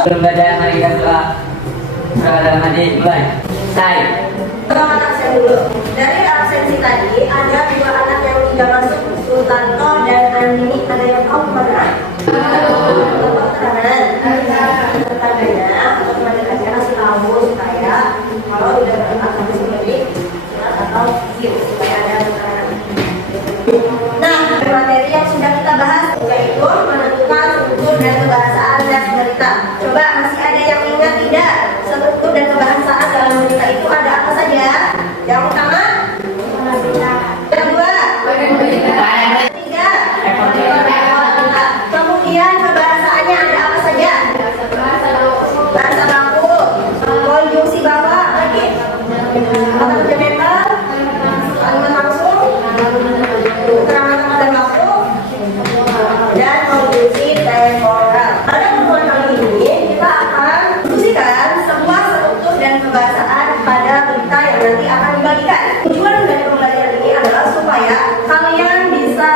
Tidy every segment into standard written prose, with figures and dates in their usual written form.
Belum belajar, mari kita setelah dalam hati mulai. Saya. Pertama absen dulu. Dari absensi tadi ada dua anak yang tidak masuk, Sultanto dan Andini. Ada yang tahu kemana? Tetangganya atau teman-temannya kasih tahu supaya kalau udah berangkat habis menjadi atau view supaya ada keterangan. Nah, materi yang sudah kita bahas yaitu menentukan struktur dan kebahasaan dan berita. Coba masih ada yang ingat tidak? Struktur dan kebahasaan dalam berita itu ada apa saja? Yang pertama, berita. Yang kedua, ketiga, kemudian kebahasaannya ada apa saja? Bahasa baku, konjungsi bawah, lagi, kata komplementer, kalimat langsung, keterangan dan baku, dan konjungsi temporal. Pada pertemuan kali ini kita akan diskusikan sebuah struktur dan kebahasaan pada berita yang nanti akan dibagikan. Tujuan dari pembelajaran ini adalah supaya kalian bisa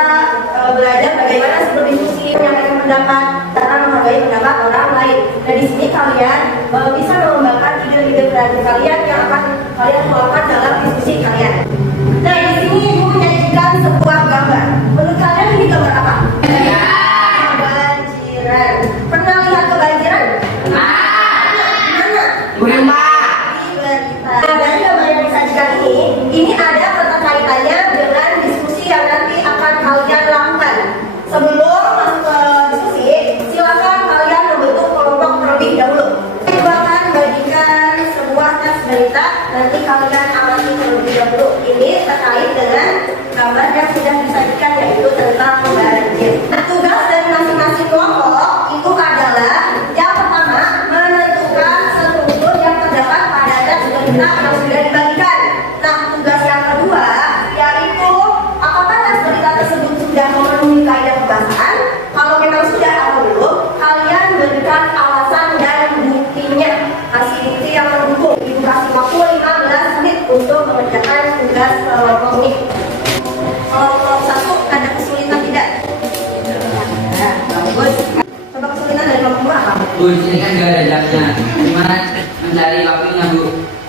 belajar bagaimana sih berdiskusi, menyampaikan pendapat, cara menghargai pendapat orang lain. Dan di sini kalian bisa mengembangkan ide-ide kreatif kalian yang akan kalian keluarkan dalam diskusi kalian. Nah, di sini ibu menyajikan sebuah gambar. Menurut kalian ini gambar apa? Kebanjiran. Pernah lihat kebanjiran? Mana? Di berita. Nah, dari gambar yang disajikan ini ada keterkaitannya dengan diskusi yang nanti akan kalian lakukan. Sebelum masuk ke diskusi, silakan kalian membentuk kelompok terlebih dahulu. Kita akan bagikan sebuah tes berita, nanti kalian amati terlebih dahulu. Ini terkait dengan gambar yang sudah disajikan, yaitu tentang banjir. Nah, tugas dari masing-masing kelompok itu adalah yang pertama, menentukan struktur yang terdapat pada tes berita yang sudah dibagikan. Nah, tugas yang kedua yaitu apakah tes berita tersebut sudah memenuhi kaidah kebahasaan? Kalau memang sudah atau belum, kalian berikan alasan dan buktinya. Kasih bukti yang mendukung. Ibu kasih waktu 15 menit untuk mengerjakan tugas kelompok ini. Kelompok satu ada kesulitan tidak? Nah, bagus. Coba kesulitan dari kelompok apa? Bu, di sini kan nggak ada jamnya. Gimana mencari waktunya, Bu?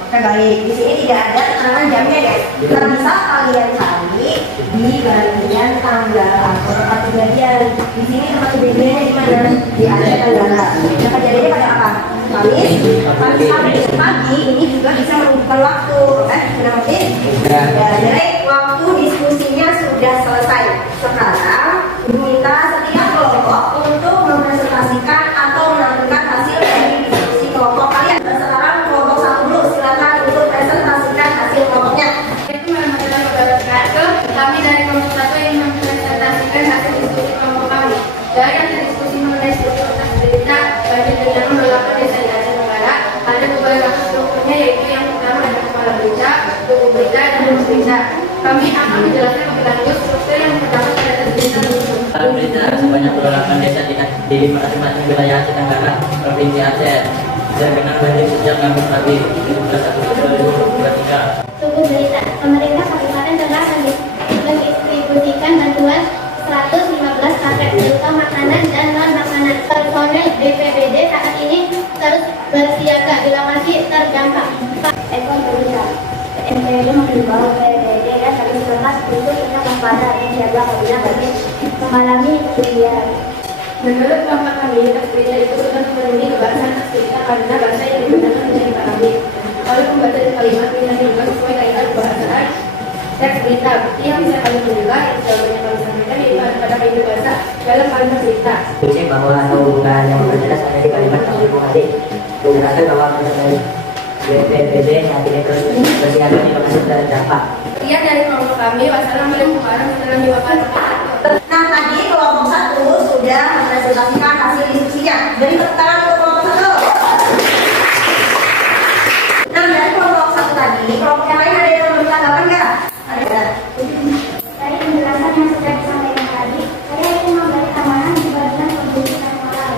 Oke, baik. Di sini tidak ada keterangan jamnya, guys. Nah, bisa kalian cari di bagian tanggal atau tempat kejadian. Di sini tempat kejadiannya di mana? Di Aceh Tenggara. Nah, kejadiannya pada apa? Kamis pagi ini juga bisa menentukan waktu. Kenapa sih? Ya, jadi waktu diskusinya sudah selesai. Sekarang Ibu minta setiap kelompok untuk mempresentasikan atau menampilkan hasil dari diskusi kelompok kalian. Nah, sekarang kelompok satu dulu, silakan untuk presentasikan hasil kelompoknya. Itu warahmatullahi wabarakatuh. Kami dari kelompok satu ingin mempresentasikan hasil diskusi kelompok kami. Dari hasil diskusi mengenai struktur tes berita bagi terjadi melakukan desa di Aceh Tenggara, ada beberapa strukturnya, yaitu yang pertama ada kepala berita, buku berita, dan buku berita. Kami akan menjelaskan lebih lanjut struktur yang terdapat pada tes berita tersebut. Kepala berita sebanyak 28 desa di masing-masing wilayah Aceh Tenggara, Provinsi Aceh. Terkena banjir sejak Kamis pagi 21/2023. Buku berita, pemerintah Kabupaten Tenggara mendistribusikan bantuan 115 paket berupa makanan dan non makanan. Personel BPBD saat ini terus bersiaga bila masih terdampak. Ekor berita. BNPB mengimbau BPBD dan Habis Lepas untuk tetap waspada dan siaga apabila banjir mengalami kerugian. Menurut kelompok kami, tes berita itu sudah memenuhi kebahasan tes berita karena bahasa yang digunakan menjadi kami. Lalu membaca kalimat yang juga sesuai kaidah kebahasaan teks berita. Bukti yang bisa kami tunjukkan yang jawabannya kami sampaikan yaitu ada pada kaidah bahasa dalam kalimat berita. Kunci bahwa hubungan yang berjelas ada di kalimat yang dimuat. Menjelaskan bahwa personel BPBD saat ini terus bersiaga di lokasi terdampak. Sekian dari kelompok kami. Wassalamualaikum warahmatullahi wabarakatuh. Nah, tadi kelompok satu sudah mempresentasikan hasil diskusinya. Dari tepuk tangan untuk kelompok satu. Nah, dari kelompok satu tadi, kelompok yang lain ada yang memberi tanggapan nggak? Ada. Dari penjelasan yang sudah disampaikan tadi, saya ingin memberi tambahan di bagian pendidikan moral,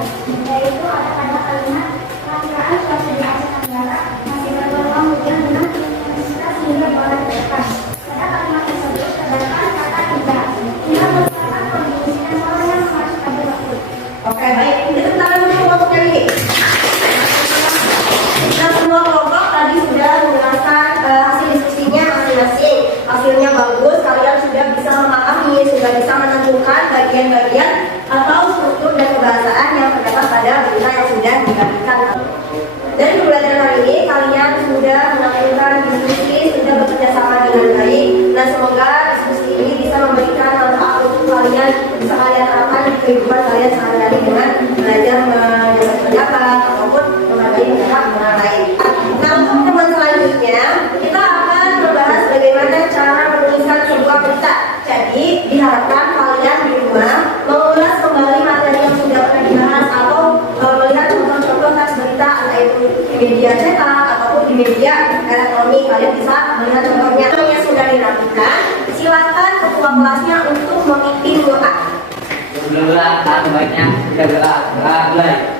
yaitu ada pada kalimat perkiraan cuaca di Aceh Tenggara masih berpeluang hujan dengan intensitas hingga boleh dekat. Pada kalimat tersebut terdapat kata tidak, hingga merupakan kondisi moral yang harus kami lakukan. Oke, baik. Ini tepuk tangan untuk kelompok yang ini. bagian-bagian atau struktur dan kebahasaan yang terdapat pada berita yang sudah dibagikan. Dari pembelajaran hari ini, kalian sudah melakukan diskusi, sudah bekerja sama dengan baik, dan semoga diskusi ini bisa memberikan manfaat untuk kalian, bisa kalian terapkan di kehidupan kalian sehari-hari dengan belajar menjaga pendapat ataupun menghargai pendapat orang lain. Nah, untuk teman selanjutnya, kita akan membahas bagaimana cara menuliskan sebuah berita. Jadi, diharapkan kalian di rumah mengulas kembali materi yang sudah pernah dibahas atau melihat contoh-contoh teks berita, entah itu di media cetak ataupun di media elektronik. Kalian bisa melihat contohnya. Yang sudah dirapikan, silakan ketua kelasnya untuk memimpin doa. Sebelum doa, sebaiknya kita berdoa. Mulai.